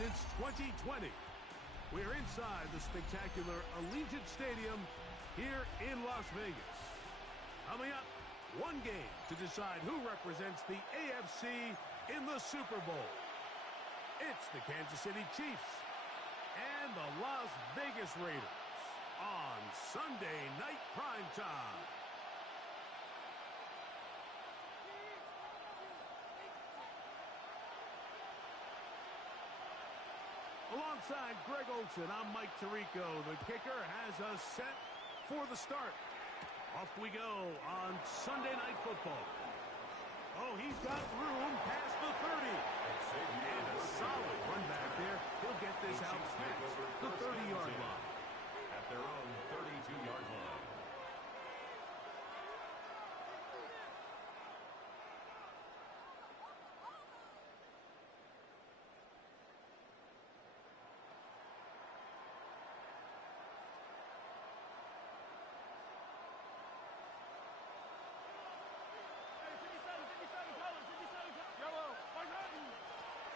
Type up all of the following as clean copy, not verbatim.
since 2020. We're inside the spectacular Allegiant Stadium here in Las Vegas. Coming up, one game to decide who represents the AFC in the Super Bowl. It's the Kansas City Chiefs and the Las Vegas Raiders on Sunday Night Primetime. Alongside Greg Olsen, I'm Mike Tirico. The kicker has us set for the start. Off we go on Sunday Night Football. Oh, he's got room past the 30. And a solid run back there. He'll get this out past the 30-yard line. At their own 32-yard line.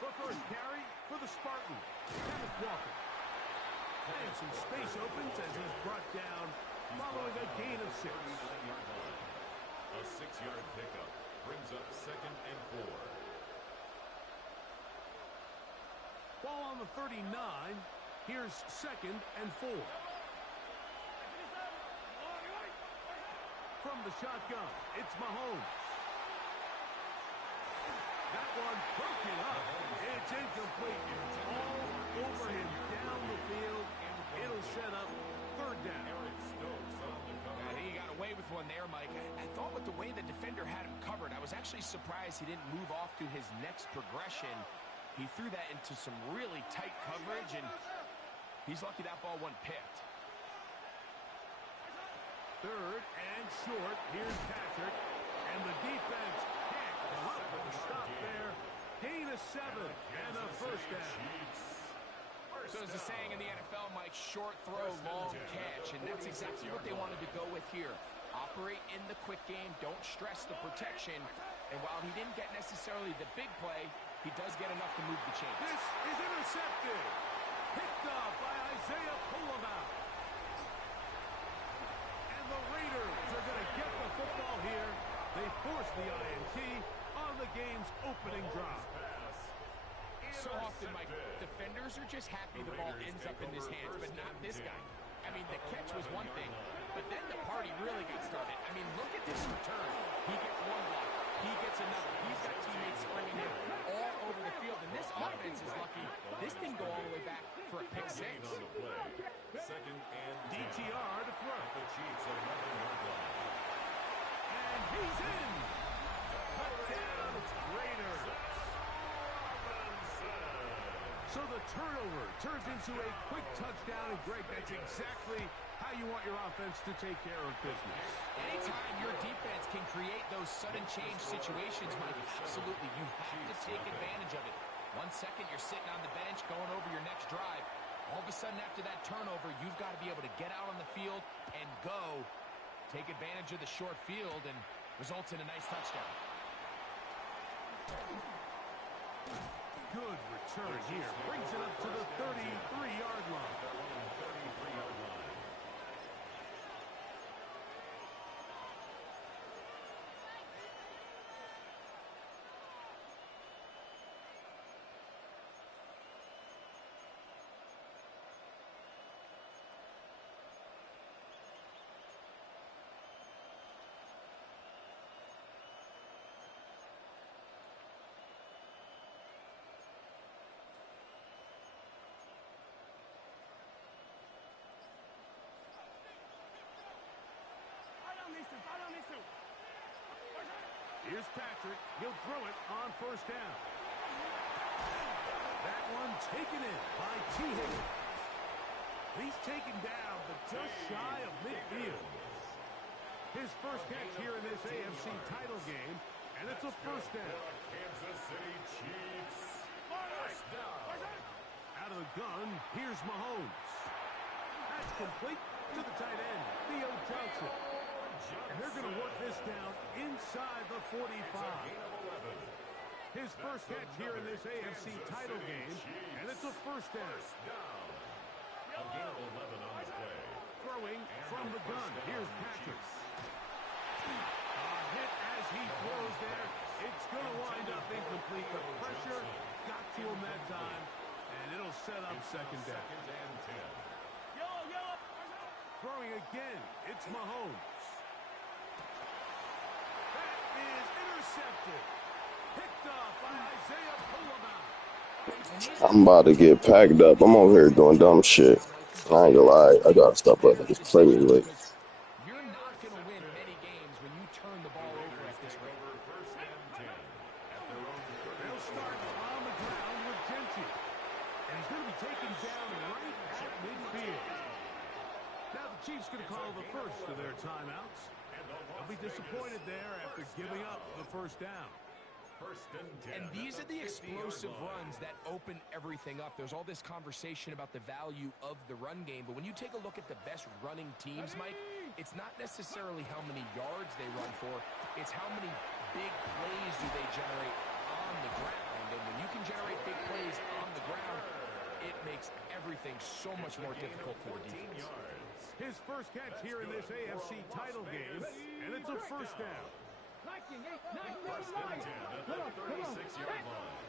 The first carry for the Spartan, Kenneth Walker. And some space opens as he's brought down following a gain of 6. A 6-yard pickup brings up 2nd and 4. Ball on the 39. Here's 2nd and 4. From the shotgun, it's Mahomes. That one broken up. It's incomplete. All over him down the field. It'll set up 3rd down. I think he got away with one there, Mike. I thought with the way the defender had him covered, I was actually surprised he didn't move off to his next progression. He threw that into some really tight coverage, and he's lucky that ball wasn't picked. 3rd and short. Here's Patrick. And the defense can't come up with a stop there. Gain of 7 and a 1st down. So there's a saying in the NFL, Mike, short throw, long catch, and that's exactly what they wanted to go with here. Operate in the quick game, don't stress the protection, and while he didn't get necessarily the big play, he does get enough to move the chains. This is intercepted. Picked off by Isaiah Pullman. And the Raiders are going to get the football here. They force the INT on the game's opening drive. So often, Mike, defenders are just happy the ball ends up in his hands, but not this guy. I mean, the catch was one thing, but then the party really got started. I mean, look at this return. He gets one block. He gets another. He's got teammates springing him all over the field, and this offense is lucky. This didn't go all the way back for a pick 6. 2nd and DTR to throw. The Chiefs 11-yard line. And he's in. Touchdown, Raiders. So the turnover turns into a quick touchdown, and Greg, that's exactly how you want your offense to take care of business. Anytime your defense can create those sudden change situations, Mike, absolutely, you have to take advantage of it. 1 second, you're sitting on the bench going over your next drive. All of a sudden, after that turnover, you've got to be able to get out on the field and go. Take advantage of the short field, and results in a nice touchdown. Good return here. Brings it up to the 33-yard line. 33-yard line. Here's Patrick. He'll throw it on 1st down. That one taken in by T. Higgins. He's taken down, but just shy of midfield. His first catch here in this AFC title game, and it's a 1st down. Kansas City Chiefs. 1st down. Out of the gun, here's Mahomes. That's complete to the tight end, Theo Johnson. And they're going to work this down inside the 45. His first catch here in this AFC title game, and it's a first down. A gain of 11 on the play. Throwing from the gun. Here's Patrick. A hit as he throws there. It's going to wind up incomplete. The pressure got to him that time, and it'll set up second down. Throwing again. It's Mahomes. That is intercepted. Picked off by Isaiah Pullman. I'm about to get packed up. I'm over here doing dumb shit. I ain't gonna lie. I gotta stop letting this play me late. You're not going to win many games when you turn the ball over at this rate. They'll start on the ground with Gentry. And he's going to be taken down right at midfield. Now the Chiefs going to call the first of their timeouts. They'll be disappointed there after giving up the first down. And these are the explosive runs that open everything up. There's all this conversation about the value of the run game, but when you take a look at the best running teams, Mike, it's not necessarily how many yards they run for, it's how many big plays do they generate on the ground. And when you can generate big plays on the ground, it makes everything so much more difficult for the defense. His first catch here in this AFC title game, and it's a first down. First and 10 at the 36-yard line.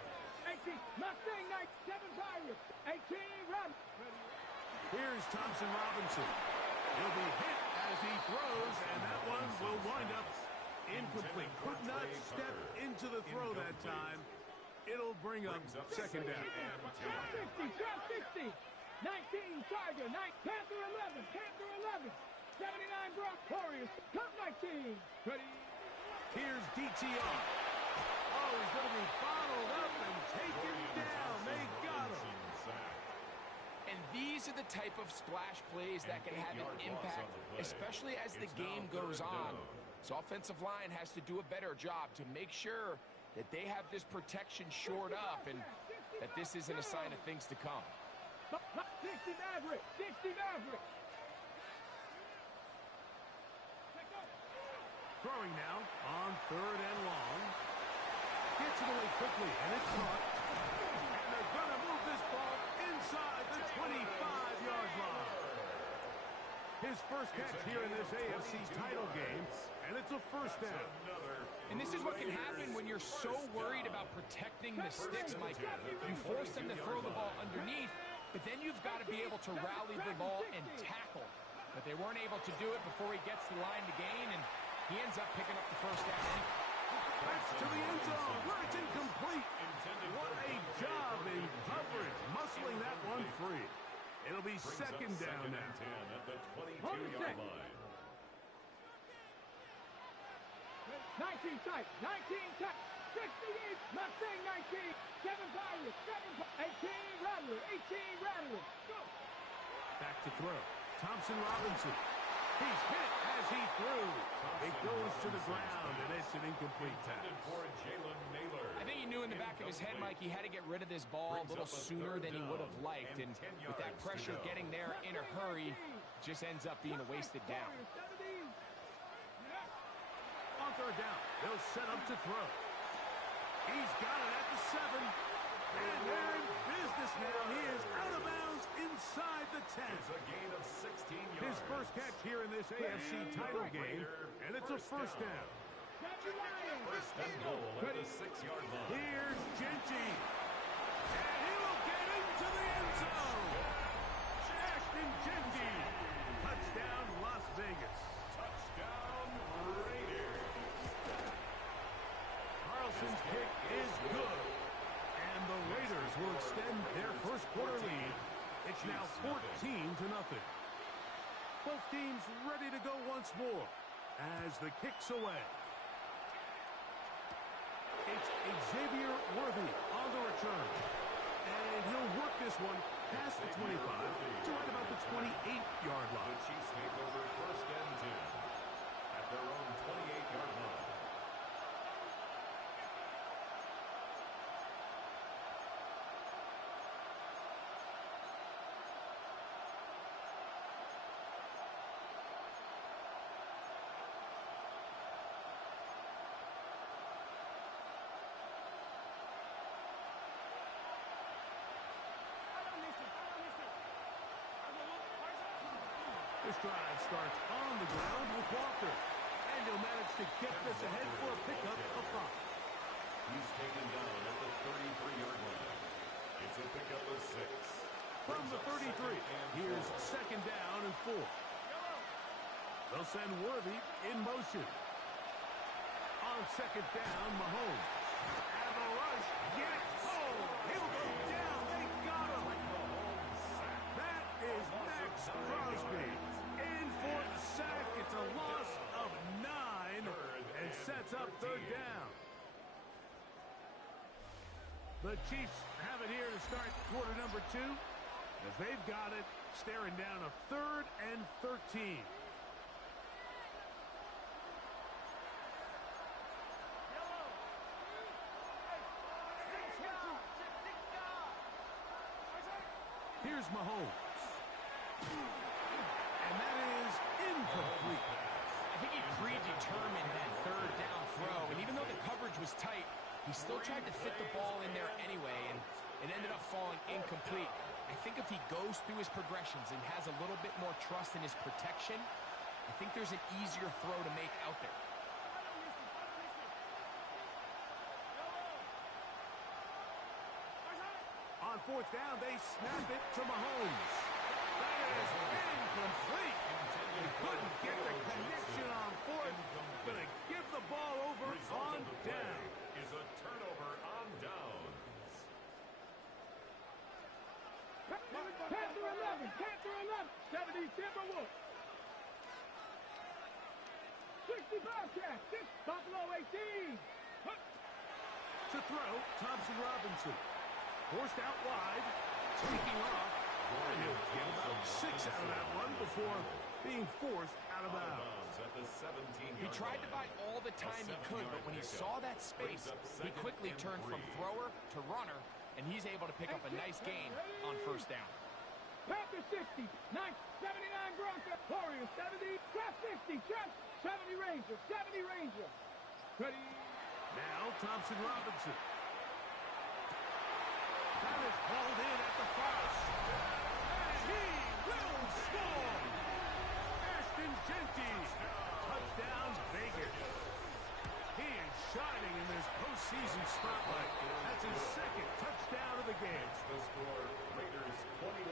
Here's Thompson Robinson. He'll be hit as he throws, and that one will wind up incomplete. Could not step into the throw that time. It'll bring up second down. 19 Tiger, Panther 11, 79 Brock Warriors, top 19. Ready? Here's DTR. Oh, he's going to be followed up and taken down. They got him. And these are the type of splash plays that can have an impact, especially as the game goes on. So offensive line has to do a better job to make sure that they have this protection shored up and that this isn't a sign of things to come. 60 Maverick. Throwing now on third and long. Gets it away quickly, and it's caught. And they're going to move this ball inside the 25-yard line. His first catch here in this AFC title game, and it's a first down. And this is what can happen when you're so worried about protecting the sticks, Mike. You force them to throw the ball underneath, but then you've got to be able to rally the ball and tackle. But they weren't able to do it before he gets the line to gain, and he ends up picking up the first down. That's to the end zone where it's incomplete. What a job in coverage, muscling that one free. It'll be second down now. At the 22-yard line. 19 tight, 68, Mustang 19, 7 Pirates, 18 Rattler, go! Back to throw. Thompson Robinson. He's hit as he threw. It goes to the ground, and it's an incomplete pass. I think he knew in the back of his head, Mike, he had to get rid of this ball a little sooner than he would have liked. And with that pressure getting there in a hurry, just ends up being a wasted down. On third down, they'll set up to throw. He's got it at the 7. And they're in business now. He is out of bounds inside the 10. It's a gain of 16 yards. His first catch here in this AFC title game, and it's a first down. First and goal at the 6-yard line. Here's Gentry. And he will get into the end zone. Ashton Gentry. Touchdown, Las Vegas. Touchdown, Raiders. Carlson's kick is good. And the Raiders will extend their first quarter lead. It's now 14-0. Both teams ready to go once more as the kick's away. It's Xavier Worthy on the return. And he'll work this one past the 25 to right about the 28-yard line. The Chiefs take over first and 10 at their own 28-yard line. This drive starts on the ground with Walker. And he'll manage to get this ahead for a pickup of 5. He's taken down at the 33-yard line. It's a pickup of 6. From the 33, here's second down and 4. They'll send Worthy in motion. On second down, Mahomes. And the rush gets home. He'll go down. They got him. That is Max Crosby. In for the sack. It's a loss of 9 and sets up third down. The Chiefs have it here to start quarter number 2. As they've got it, staring down a 3rd and 13. Here's Mahomes. And that is incomplete. I think he predetermined that third down throw, and even though the coverage was tight, he still tried to fit the ball in there anyway, and it ended up falling incomplete. I think if he goes through his progressions and has a little bit more trust in his protection, I think there's an easier throw to make out there. On fourth down, they snap it to Mahomes. That is incomplete. They couldn't get the connection on fourth. Gonna give the ball over on down. Is a turnover on downs. Panther 11, Panther 11, 70 Timberwolves. 60 Bobcats, 6 Buffalo 18. To throw, Thompson Robinson. Forced out wide, taking off, and he'll get about 6 out of that one before being forced out of bounds. At the 17-yard He tried to buy all the time he could, but when he saw that space, he quickly turned from thrower to runner, and he's able to pick up a nice gain on first down. Panther 60, 79 Broncos, Warriors 70, Trap 60, Trap 70 Ranger, 70 Ranger. Ready? Now Thompson Robinson. That is hauled in at the 5. And he will score! Ashton Genty. Touchdown, Vegas. He is shining in this postseason spotlight. That's his 2nd touchdown of the game. The score, Raiders 21.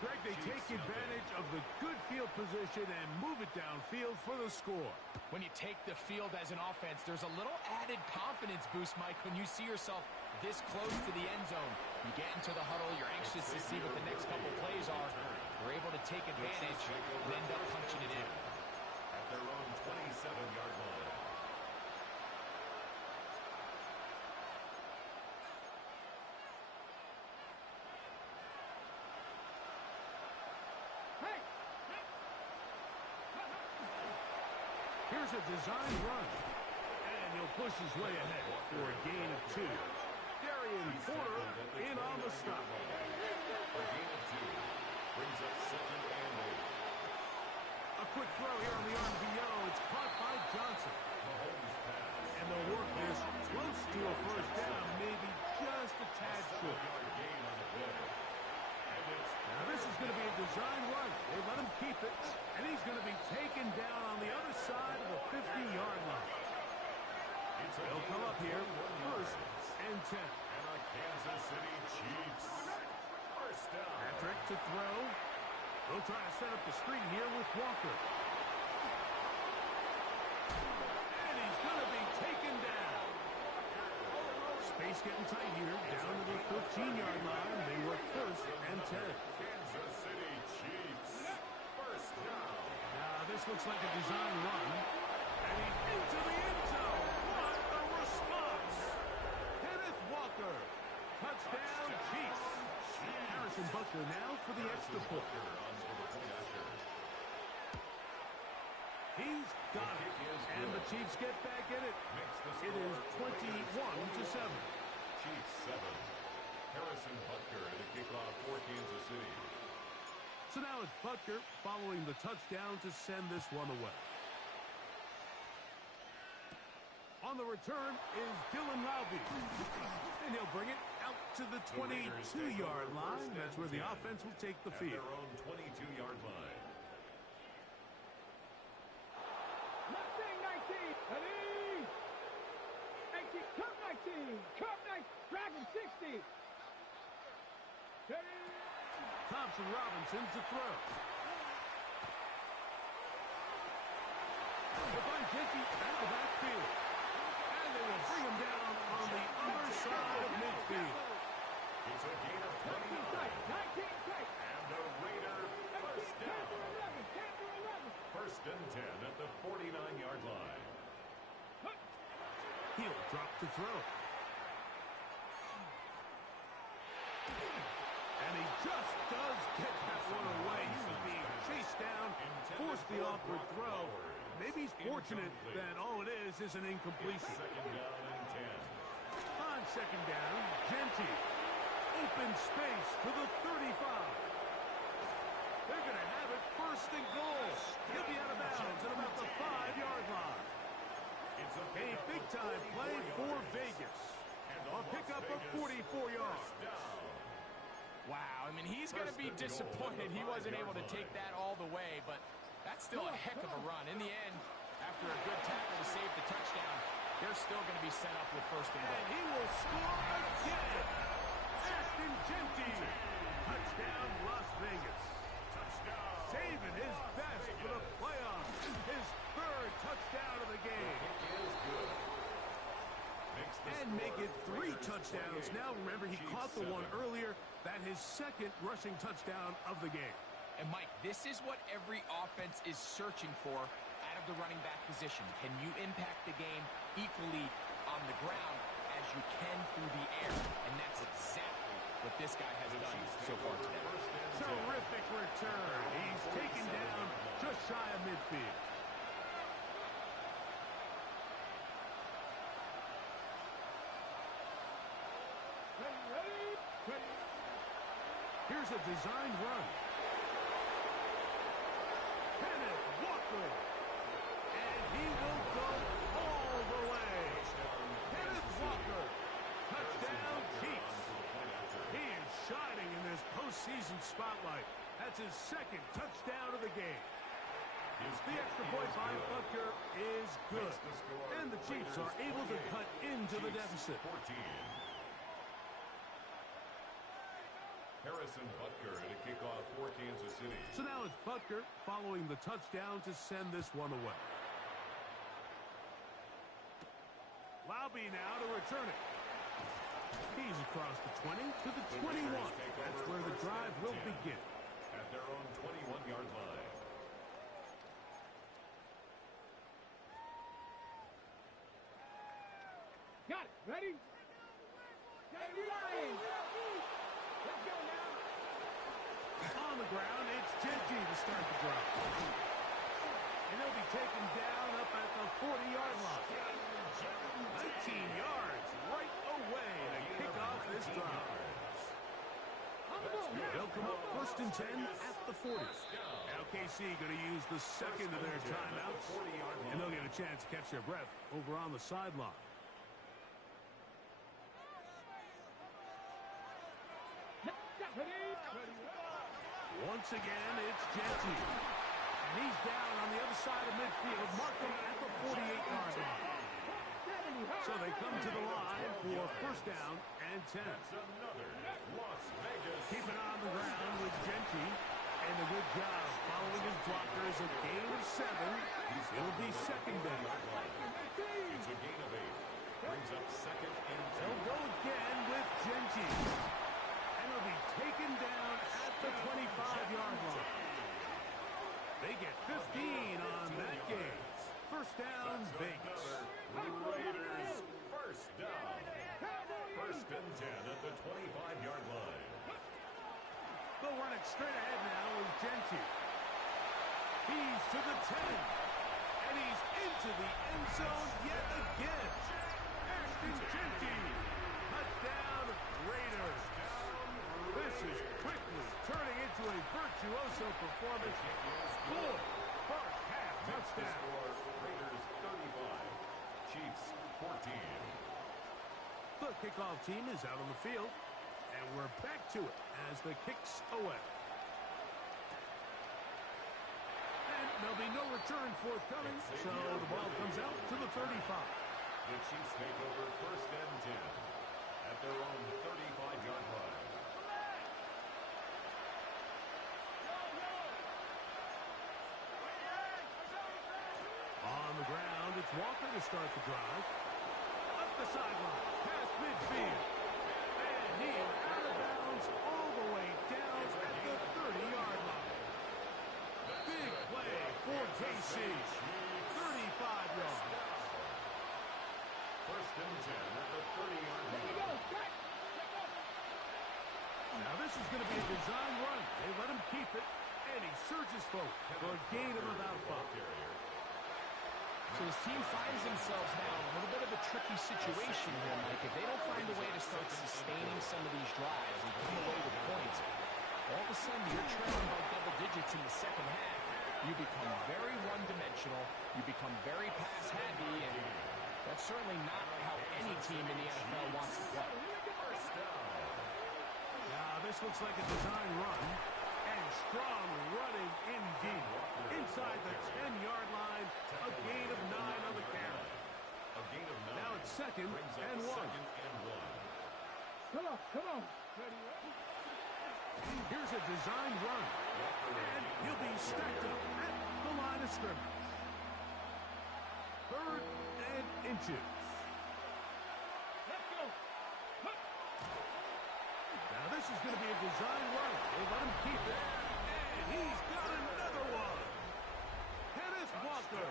Greg, they take advantage of the good field position and move it downfield for the score. When you take the field as an offense, there's a little added confidence boost, Mike, when you see yourself this close to the end zone. You get into the huddle, you're anxious to see what the next couple plays are. You're able to take advantage and end up punching it in. At their own 27-yard line. Here's a design run. And he'll push his way ahead for a gain of 2. Darian Porter in on the stop. A gain of 2. Brings up 2nd and 8. A quick throw here on the RPO. It's caught by Johnson. Mahomes pass. And they'll work this close to a first down, maybe just a tad short. 7-yard gain on the play. And it's Now this is going to be a design run. They let him keep it, and he's going to be taken down on the other side of the 50-yard line. They'll come up here, 1st and 10. and a Kansas City Chiefs. First down. Patrick to throw. They'll try to set up the screen here with Walker. And he's going to be taken down. Space getting tight here, down to the 15-yard line. They work 1st and 10. Kansas City Chiefs. First down. This looks like a design run. And he's into the end zone. What a response. Kenneth Walker. Touchdown, Chiefs. Harrison Butker now for the extra point. He's got it. And the Chiefs get back in it. It is 21-7. Chiefs 7. Harrison Butker at the kickoff for Kansas City. So now it's Butker following the touchdown to send this one away. On the return is Dylan Lowby. And he'll bring it out to the 22-yard line. That's where the offense will take the field. At their own 22-yard line. Curve nice. Dragon 60. Thompson Robinson to throw. To find Genty out of the backfield. And they will bring him down on the other side of midfield. It's a gain of 29. 19 tight. And the Raider first down. 10 to 11. First and 10 at the 49-yard line. He'll drop to throw. And he just does get that one away. He was being chased down, forced the awkward throw. Maybe he's fortunate that all it is an incompletion. Second down and 10. On second down, Genty. Open space to the 35. They're going to have it first and goal. He'll be out of bounds at about the 5-yard line. It's a big-time play for Vegas. A pickup of 44 yards. Wow, I mean, he's going to be disappointed he wasn't able to take that all the way, but that's still a heck of a run. In the end, after a good tackle to save the touchdown, they're still going to be set up with first and goal. And he will score again. Ashton Genty. Touchdown, Las Vegas. touchdown. Saving his best for the playoffs. His third touchdown of the game. And make it 3 touchdowns. Now, remember, he caught the one earlier. That his second rushing touchdown of the game. And, Mike, this is what every offense is searching for out of the running back position. Can you impact the game equally on the ground as you can through the air? And that's exactly what this guy has done so far today. Terrific return. He's taken down just shy of midfield. Here's a designed run. Kenneth Walker. And he will go all the way. Kenneth Walker. Touchdown, Chiefs. He is shining in this postseason spotlight. That's his second touchdown of the game. The extra point by Butker is good. And the Chiefs are able to cut into the deficit. Harrison Butker at a kickoff for Kansas City. So now it's Butker following the touchdown to send this one away. Laube now to return it. He's across the 20 to the 21. That's where the drive will begin. At their own 21-yard line. Got it. Ready? Line. Let's go now. On the ground, it's Genty to start the drive. And he'll be taken down up at the 40-yard line. 19 yards right away to kick off this drive. They'll come up first and 10 at the 40. Now KC going to use the second of their timeouts. And they'll get a chance to catch their breath over on the sideline. Once again, it's Genty. And he's down on the other side of midfield. Mark him at the 48-yard line. So they come to the line for first down and 10. Keep it on the ground with Genty. And a good job following his blockers. A gain of 7. It'll be second down. It's a gain of 8. Brings up second and 2. They'll go again with Genty. And he'll be taken down at the 25-yard line. They get 15 on that game. First down, Vegas. Raiders first down. First and 10 at the 25-yard line. They'll run it straight ahead now with Genty. He's to the 10. And he's into the end zone yet again. Ashton Genty. Touchdown, Raiders. This is quickly turning into a virtuoso performance. 4 first-half touchdowns. Raiders 35. Chiefs 14. The kickoff team is out on the field, and we're back to it as the kick's away. And there'll be no return forthcoming, so the ball comes out to the 35. The Chiefs take over first and 10. their own 35-yard line. On the ground, it's Walker to start the drive. Up the sideline, past midfield. And he is out of bounds all the way down at the 30-yard line. Big play for KC. 35 yards. First and 10 at the 30-yard line. Now this is going to be a design run. They let him keep it, and he surges forward for a gain of about 5. So his team finds themselves now in a little bit of a tricky situation here, Mike. If they don't find a way to start sustaining some of these drives and come away with points, all of a sudden you're trailing by double digits in the second half. You become very one-dimensional. You become very pass-happy, and that's certainly not how any team in the NFL wants to play. Now this looks like a design run, and strong running indeed. Inside the 10-yard line, a gain of 9 on the carry. A gain of 9. Now it's second and 1. Come on, come on. Here's a design run, and he'll be stacked up at the line of scrimmage. 3rd and inches. Let's go. Now this is going to be a design run. They let him keep it, and he's got another one. Kenneth Walker,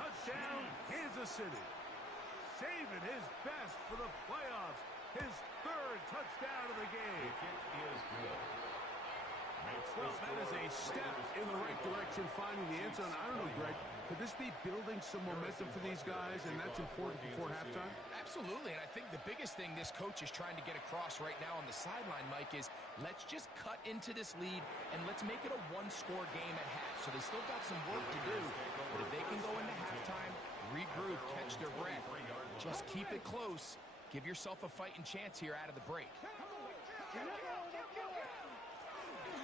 touchdown, Kansas City. Saving his best for the playoffs. His 3rd touchdown of the game. The kick is good. Well, that is a step in the right direction, finding the end zone. I don't know, Greg, could this be building some momentum for these guys, and that's important before halftime? Absolutely, and I think the biggest thing this coach is trying to get across right now on the sideline, Mike, is let's just cut into this lead, and let's make it a one-score game at half. So they still got some work to do, but if they can go into halftime, regroup, catch their breath, just keep it close, give yourself a fighting chance here out of the break.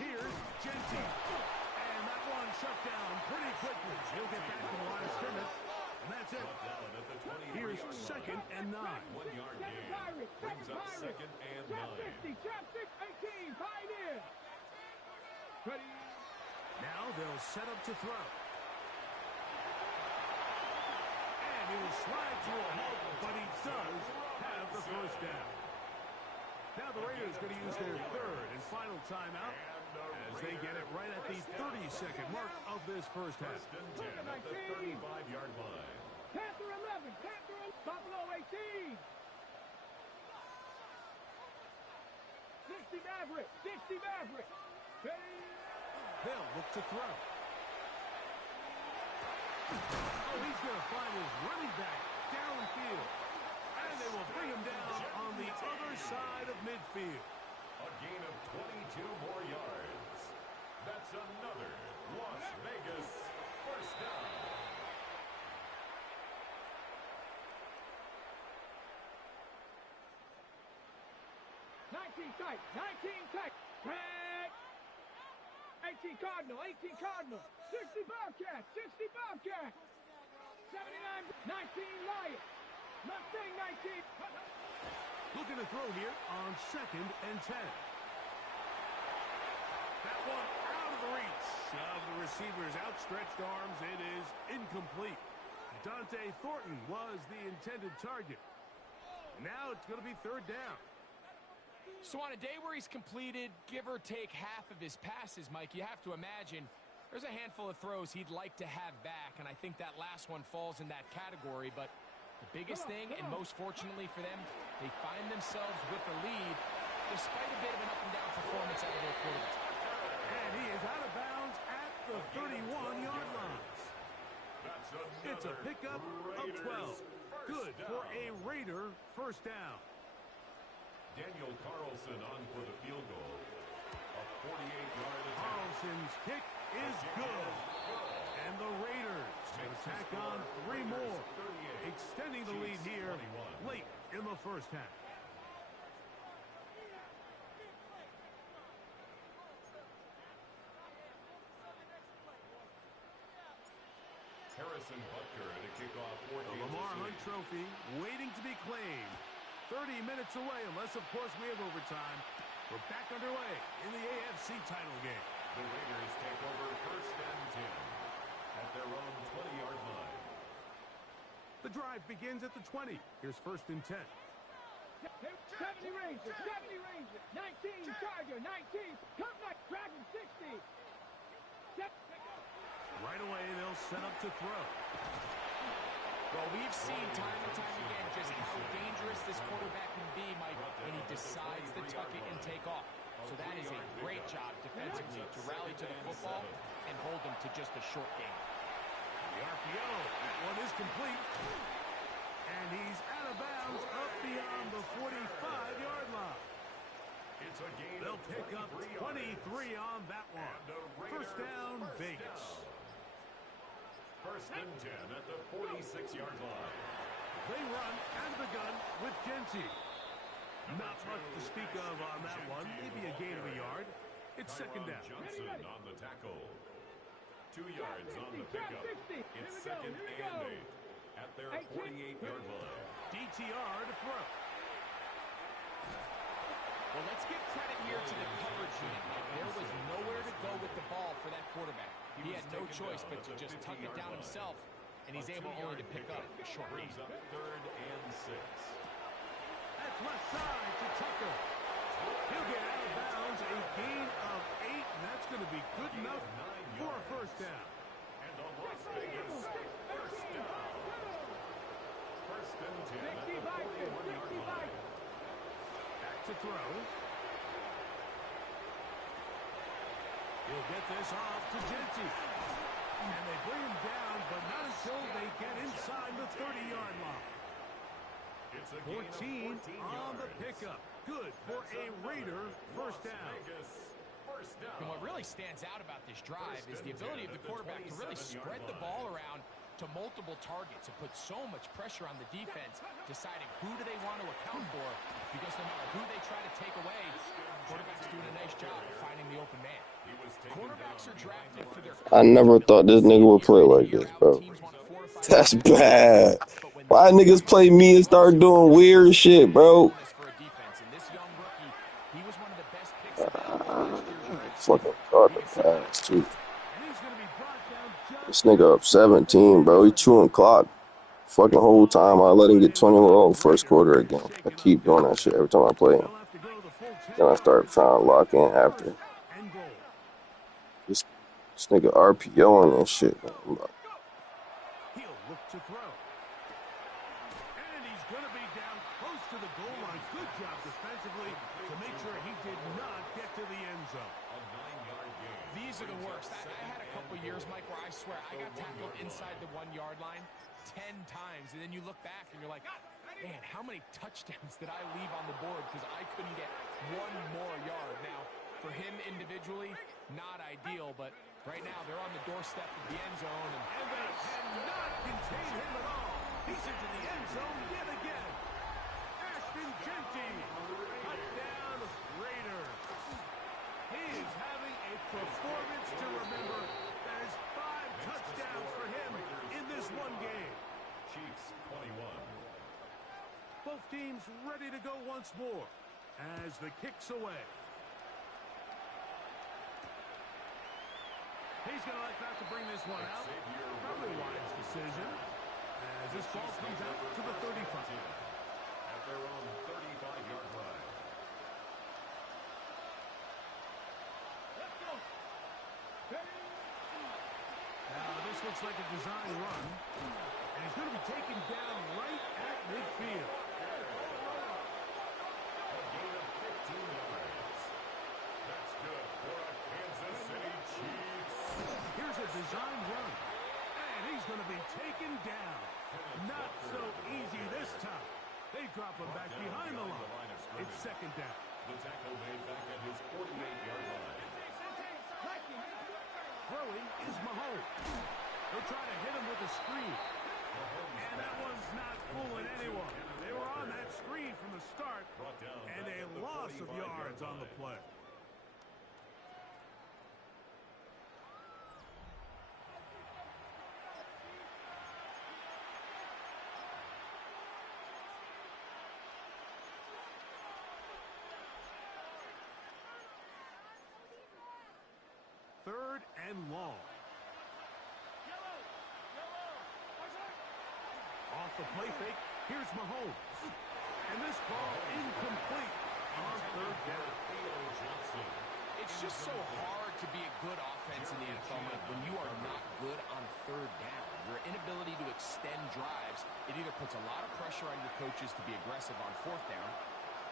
Here's Genty, and that one shut down pretty quickly. He'll get back to the line of scrimmage, and that's it. Here's 2nd and 9. 1-yard gain. Brings up 2nd and 9. Trap 60, trap 18, Pioneer. Ready. Now they'll set up to throw. And he will slide to a halt, but he does have the first down. Now the Raiders going to use their 3rd and final timeout as they get it right at the 32nd mark of this first half. First and 10 at the 35-yard line. Panther 11, Panther 11, Buffalo 18. 60 Maverick, 60 Maverick. Ready. They'll look to throw. Oh, he's going to find his running back downfield. And they will bring him down on the other side of midfield. A gain of 22 more yards. That's another Las Vegas first down. Tight, 19 tight. Tag. 18 Cardinal, 18 Cardinal. 60 Bobcat, 60 Bobcat. 79, 19 Lion. Mustang 19. Looking to throw here on 2nd and 10. That one out of the reach of the receiver's outstretched arms. It is incomplete. Dante Thornton was the intended target. Now it's going to be 3rd down. So on a day where he's completed, give or take half of his passes, Mike, you have to imagine there's a handful of throws he'd like to have back, and I think that last one falls in that category. But the biggest thing, and most fortunately for them, they find themselves with a lead despite a bit of an up-and-down performance out of their quarterback. And he is out of bounds at the 31-yard line. It's a pickup of 12. Good for a Raider first down. Daniel Carlson on for the field goal. A 48-yard attempt. Carlson's kick is good. And the Raiders will tack on 3 more, extending the lead here late in the first half. Harrison Butker to kick off for The Lamar Hunt Trophy waiting to be claimed 30 minutes away, unless, of course, we have overtime. We're back underway in the AFC title game. The Raiders take over 1st and 10 at their own 20-yard line. The drive begins at the 20. Here's 1st and 10. 70 Ranger, 70 Ranger, 19 Charger, 19, come back, Dragon 60. Right away, they'll set up to throw. Well, we've seen time and time again just how dangerous this quarterback can be, Mike, when he decides to tuck it and take off. So that is a great job defensively to rally to the football and hold them to just a short game. The RPO, that one is complete. And he's out of bounds up beyond the 45-yard line. It's a gain. They'll pick up 23 on that one. 1st down, Vegas. 1st and 10 at the 46-yard line. They run out of the gun with Genty. Not much to speak of on that one. Maybe a gain of a yard. It's 2nd down. Johnson on the tackle. 2 yards on the pickup. It's 2nd and 8 at their 48-yard line. DTR to throw. Well, let's give credit here to the coverage unit. There was nowhere to go with the ball for that quarterback. He had no choice but to just tuck it down himself, and he's able only to pick up a short gain. 3rd and 6. That's left side to Tucker. He'll get out of bounds, a gain of 8, and that's going to be good enough for a 1st down. And on Las Vegas, 1st down. 1st and 10 at the 41-yard line. Back to throw. He'll get this off to Genty. And they bring him down, but not until they get inside the 30-yard line. It's a 14 on the pickup. Good for a Raider 1st down. And what really stands out about this drive is the ability of the quarterback to really spread the ball around to multiple targets and put so much pressure on the defense, deciding who do they want to account for, because no matter who they try to take away, quarterback's doing a nice job of finding the open man. Quarterbacks are drafted for their... I never thought this nigga would play like this, bro. That's bad. Why niggas play me and start doing weird shit, bro? Fucking caught the pass, too. This nigga up 17, bro. He chewing clock. Fucking whole time. I let him get 20 first quarter again. I keep doing that shit every time I play him. Then I start trying to lock in after. This nigga RPOing and shit, man. He'll look to throw. And he's going to be down close to the goal line. Good job defensively to make sure he did not get to the end zone. A 9-yard gain. These are the worst. I had a couple years, Mike, where I swear I got tackled inside the 1-yard line 10 times, and then you look back and you're like, man, how many touchdowns did I leave on the board because I couldn't get one more yard? Now, for him individually, not ideal, but right now they're on the doorstep of the end zone. And they cannot contain him at all. He's into the end zone yet again. Ashton Genty, touchdown Raiders. He is having a performance to remember. That is 5 touchdowns for him in this one game. Chiefs 21. Both teams ready to go once more as the kick's away. He's going to like that to bring this one out. Probably a wise decision as this ball comes out to the 35. At their own 35-yard line. Now this looks like a design run. And he's going to be taken down right at midfield. A gain of 15 yards. That's good for a Kansas City Chiefs. Here's a design run. And he's going to be taken down. Not so easy this time. They drop him back behind the line. It's 2nd down. The tackle made back at his 48-yard line. Throwing is Mahomes. They'll try to hit him with a screen. And that one's not fooling anyone. They were on that screen from the start. And a loss of yards on the play. and long. Off the play fake, here's Mahomes. And this ball incomplete on third down. It's just so hard to be a good offense in the NFL, Mike, when you are not good on third down. Your inability to extend drives, it either puts a lot of pressure on your coaches to be aggressive on fourth down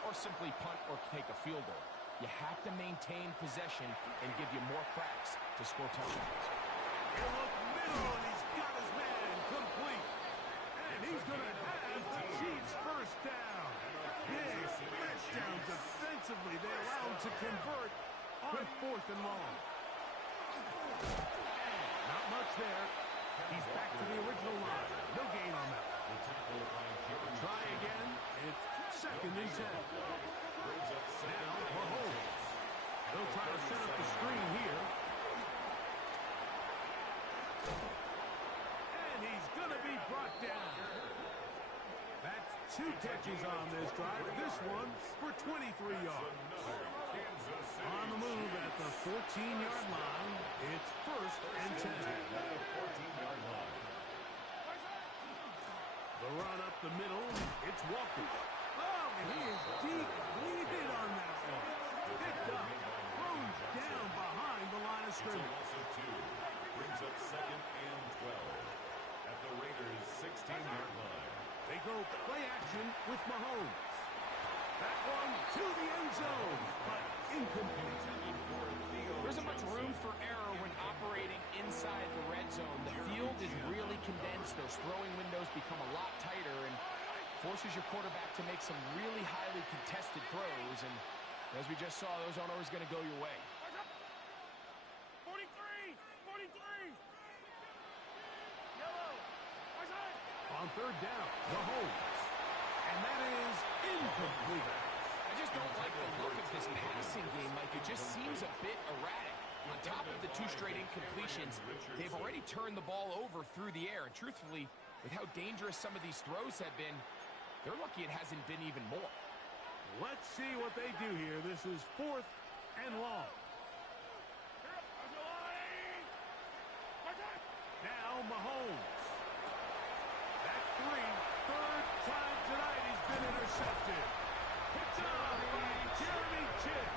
or simply punt or take a field goal. You have to maintain possession and give you more cracks to score touchdowns. He'll look middle, and he's got his man complete. And he's going to have the Chiefs first down. Big letdown defensively. They allow him to convert on fourth and long. Not much there. He's back to the original line. No gain on that. Try again. It's second and 10. Now Mahomes. They'll try to set up the screen here. And he's going to be brought down. That's 2 catches on this drive. This one for 23 yards. On the move at the 14-yard line. It's first and 10. The run up the middle. It's Walker. Oh, and he is deeply hit on that one. Picked up, thrown down behind the line of scrimmage. Brings up second and 12 at the Raiders' 16-yard line. They go play action with Mahomes. That one to the end zone, but incomplete. There isn't much room for error when operating inside the red zone. The field is really condensed. Those throwing windows become a lot tighter and forces your quarterback to make some really highly contested throws. And as we just saw, those aren't always going to go your way. 43! On third down, Mahomes. And that is incomplete. I just don't like the look of this passing game, Mike. It just seems a bit erratic. On top of the 2 straight incompletions, they've already turned the ball over through the air. And truthfully, with how dangerous some of these throws have been, they're lucky it hasn't been even more. Let's see what they do here. This is fourth and long. Now Mahomes. That's 3. Third time tonight he's been intercepted. Picked off by Jeremy Chinn.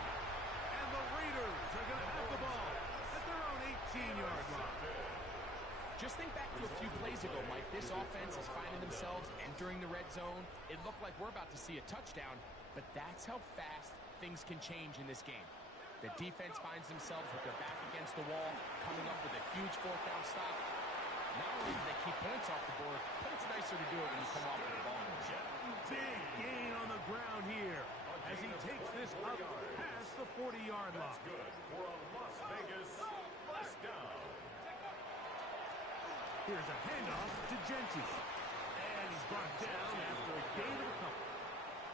And the Raiders are going to have the ball at their own 18-yard line. Just think back to a few plays ago, Mike. This offense is finding themselves entering the red zone. It looked like we're about to see a touchdown, but that's how fast things can change in this game. The defense finds themselves with their back against the wall, coming up with a huge fourth down stop. Not only do they keep points off the board, but it's nicer to do it when you come off with the ball. Big gain on the ground here as he takes this up past the 40-yard line. That's good for a Las Vegas first down. Here's a handoff to Genty. And he's brought down after a gain of a couple.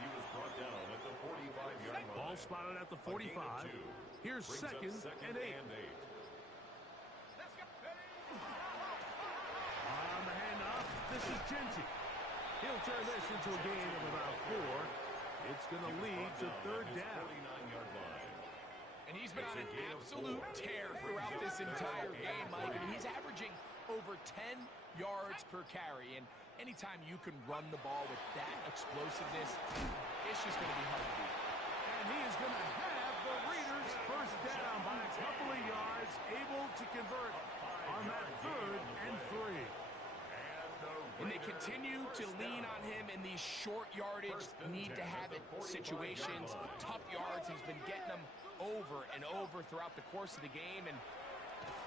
He was brought down at the 45-yard line. Ball spotted at the 45. Here's second and 8. On the handoff, this is Genty. He'll turn this into a gain of about 4. It's going to lead to third down. 49-yard line. And he's been on an absolute tear throughout this entire game, Mike. I mean, he's averaging over 10 yards per carry. And anytime you can run the ball with that explosiveness, it's just going to be hard to beat. And he is going to have the Raiders first down by a couple of yards, able to convert on that 3rd and 3. And they continue to lean on him in these short yardage, need-to-have-it situations. Tough yards. He's been getting them over and over throughout the course of the game, and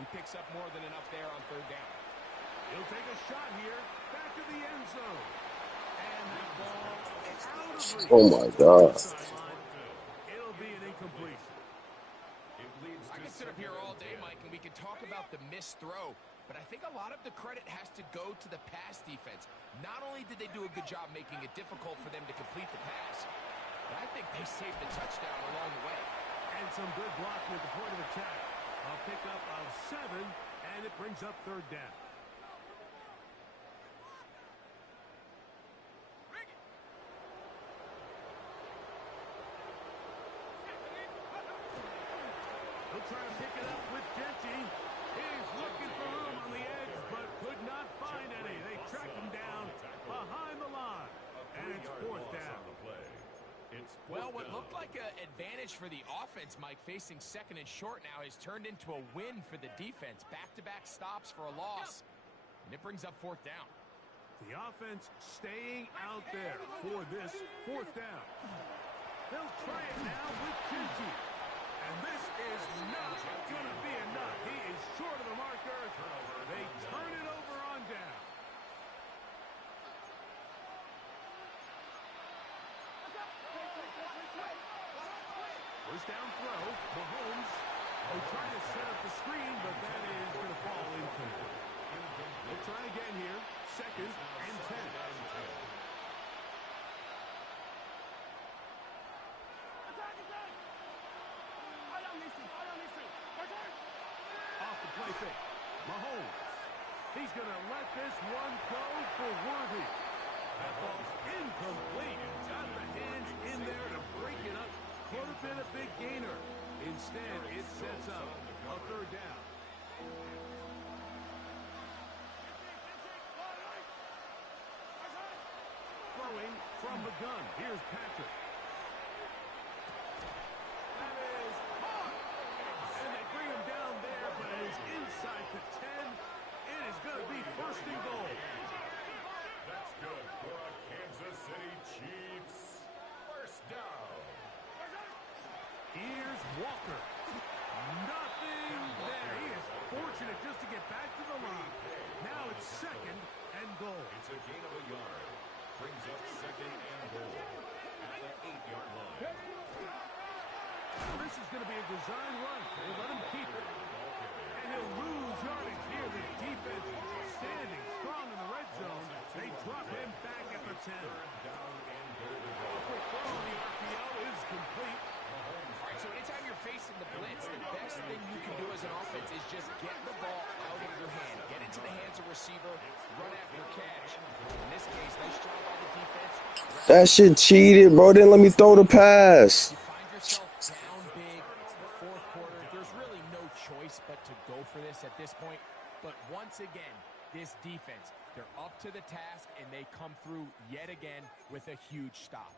he picks up more than enough there on third down. He'll take a shot here, back to the end zone. And that ball is out of reach. Oh my God. It'll be an incompletion. I could sit up here all day, Mike, and we could talk about the missed throw, but I think a lot of the credit has to go to the pass defense. Not only did they do a good job making it difficult for them to complete the pass, but I think they saved the touchdown along the way. And some good blocking at the point of attack. A pickup of 7, and it brings up third down. They'll try to pick it up with Genty. He's looking for room on the edge, but could not find any. They track him down behind the line. And it's fourth down. Well, what looked like an advantage for the offense, Mike, facing second and short now, has turned into a win for the defense. Back-to-back stops for a loss. And it brings up fourth down. The offense staying out there for this fourth down. They'll try it now with Genty. And this is not going to be enough. He is short of the marker. They turn it over on down. First down throw. Mahomes will try to set up the screen, but that is going to fall incomplete. They'll try again here. Second and 10. Off the play fake. Mahomes. He's going to let this one go for Worthy. That ball's incomplete. Got the hands in there to break it up. Could have been a big gainer. Instead, it sets up a third down. Throwing from the gun. Here's Patrick. That is caught. And they bring him down there, but it is inside the 10. It is going to be first and goal. That's good for a Kansas City Chiefs. First down. Here's Walker. Nothing there. He is fortunate just to get back to the line. Now it's second and goal. It's a gain of a yard. Brings up second and goal at the 8-yard line. Well, this is going to be a design run. They let him keep it. And he'll lose yardage here. The defense standing strong in the red zone. They drop him back at the 10. Quick throw on the RPO is complete. All right, so anytime you're facing the blitz, the best thing you can do as an offense is just get the ball out of your hand. Get into the hands of receiver, run after catch. In this case, nice job by the defense. That shit cheated, bro. Didn't let me throw the pass. You find yourself down big. It's the fourth quarter. There's really no choice but to go for this at this point. But once again, this defense, they're up to the task, and they come through yet again with a huge stop.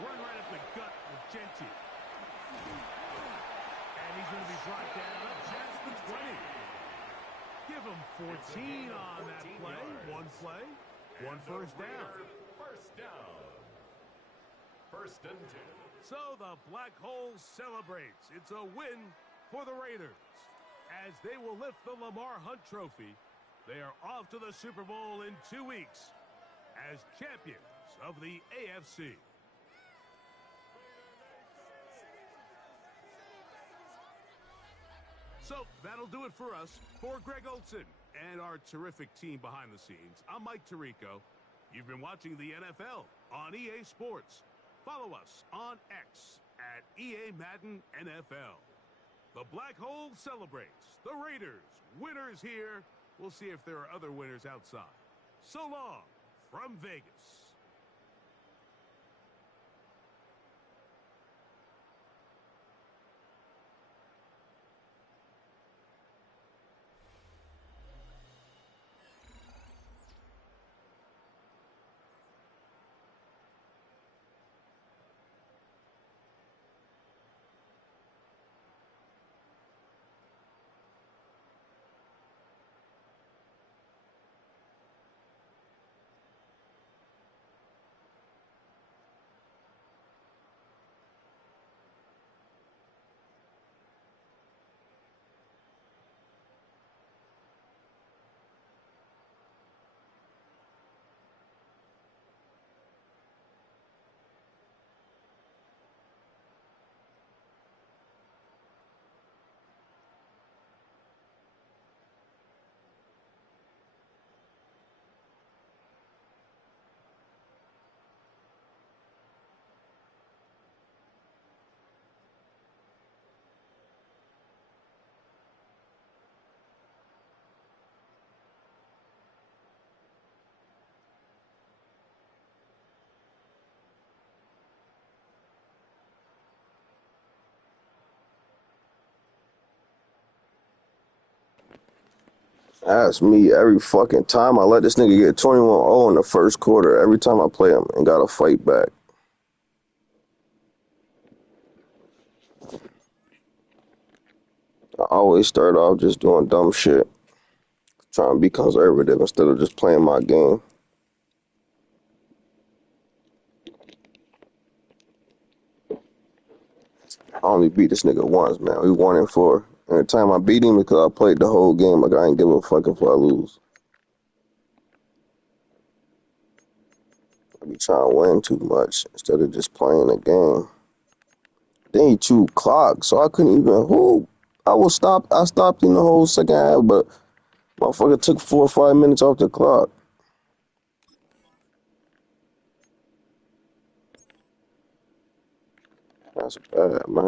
Run right up the gut with Genty. And he's going to be brought down past the 20. Give him 14 on that play. One play, one first down. First down. First and 10. So the Black Hole celebrates. It's a win for the Raiders. As they will lift the Lamar Hunt Trophy, they are off to the Super Bowl in 2 weeks as champions of the AFC. So that'll do it for us. For Greg Olson and our terrific team behind the scenes, I'm Mike Tirico. You've been watching the NFL on EA Sports. Follow us on X at EA Madden NFL. The Black Hole celebrates. The Raiders, winners here. We'll see if there are other winners outside. So long from Vegas. That's me every fucking time. I let this nigga get 21-0 in the first quarter every time I play him and gotta fight back. I always start off just doing dumb shit, trying to be conservative instead of just playing my game. I only beat this nigga once, man. We 1-4. And the time I beat him because I played the whole game like I ain't give a fuck if I lose. I be trying to win too much instead of just playing the game. Then he chewed clock, so I couldn't even hoop. I stopped in the whole second half, but motherfucker took 4 or 5 minutes off the clock. That's bad, man.